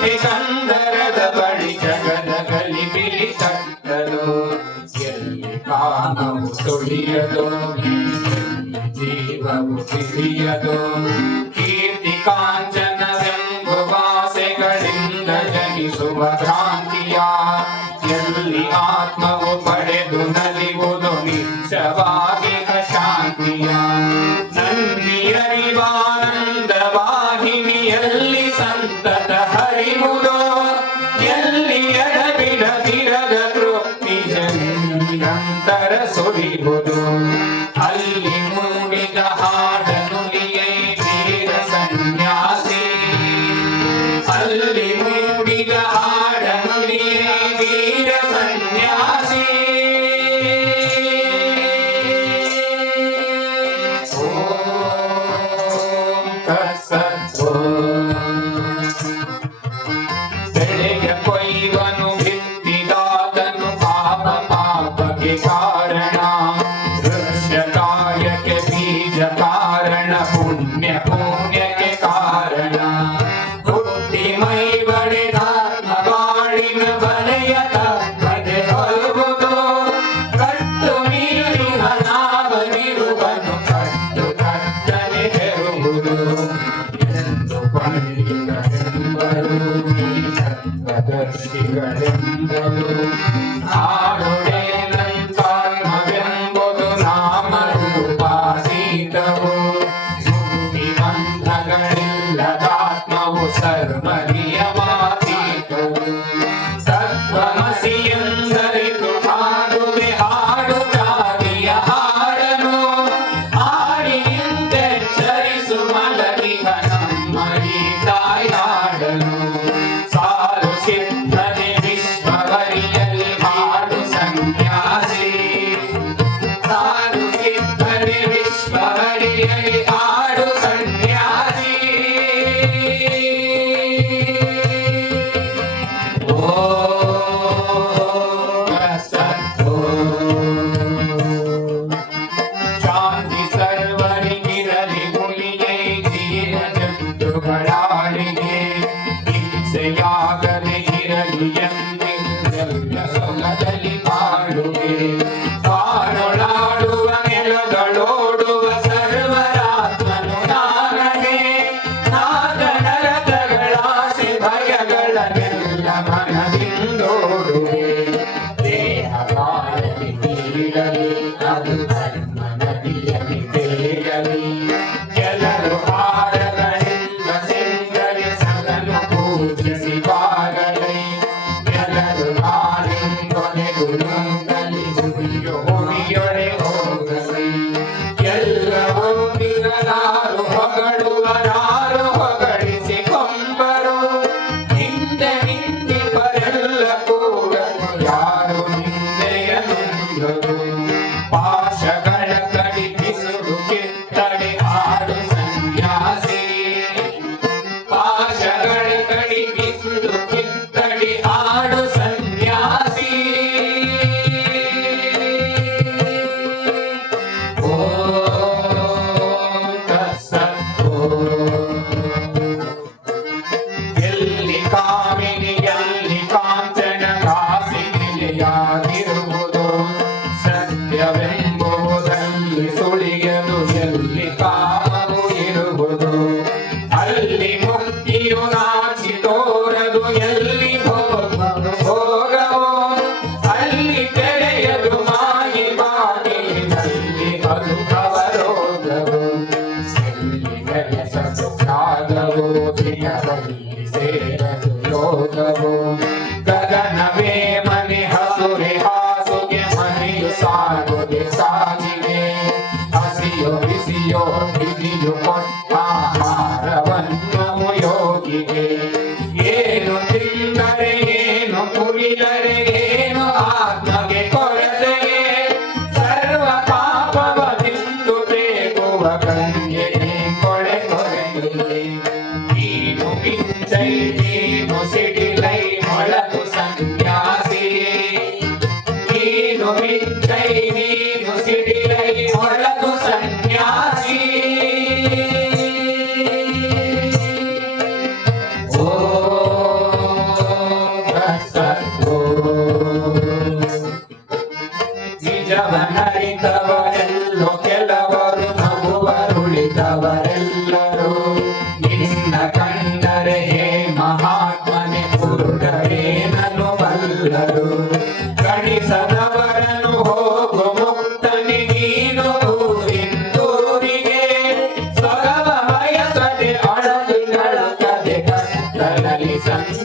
ನುಡಿ ಕಂದರದ ಬಳಿ ಜಗದಗಲಿ ಬಿಳಿ ಕಟ್ಟಲು ಎಲ್ಲಿ ಕಾನವು ಸುಳಿಯದು ಜೀವವು ತಿಳಿಯದು. ಕೀರ್ತಿ ಕಾಂಚನವೆಂಬ ವಾಸೆಗಳಿಂದ ಜನಿಸುವ ಭ್ರಾಂತಿಯ ಎಲ್ಲಿ ಆತ್ಮವು ಪಡೆದು ನ see you. மாளிகே இசையாக நிகிறது என்று சொல்ல சொல்லி பாடுகிறேன் yeah. Sunday.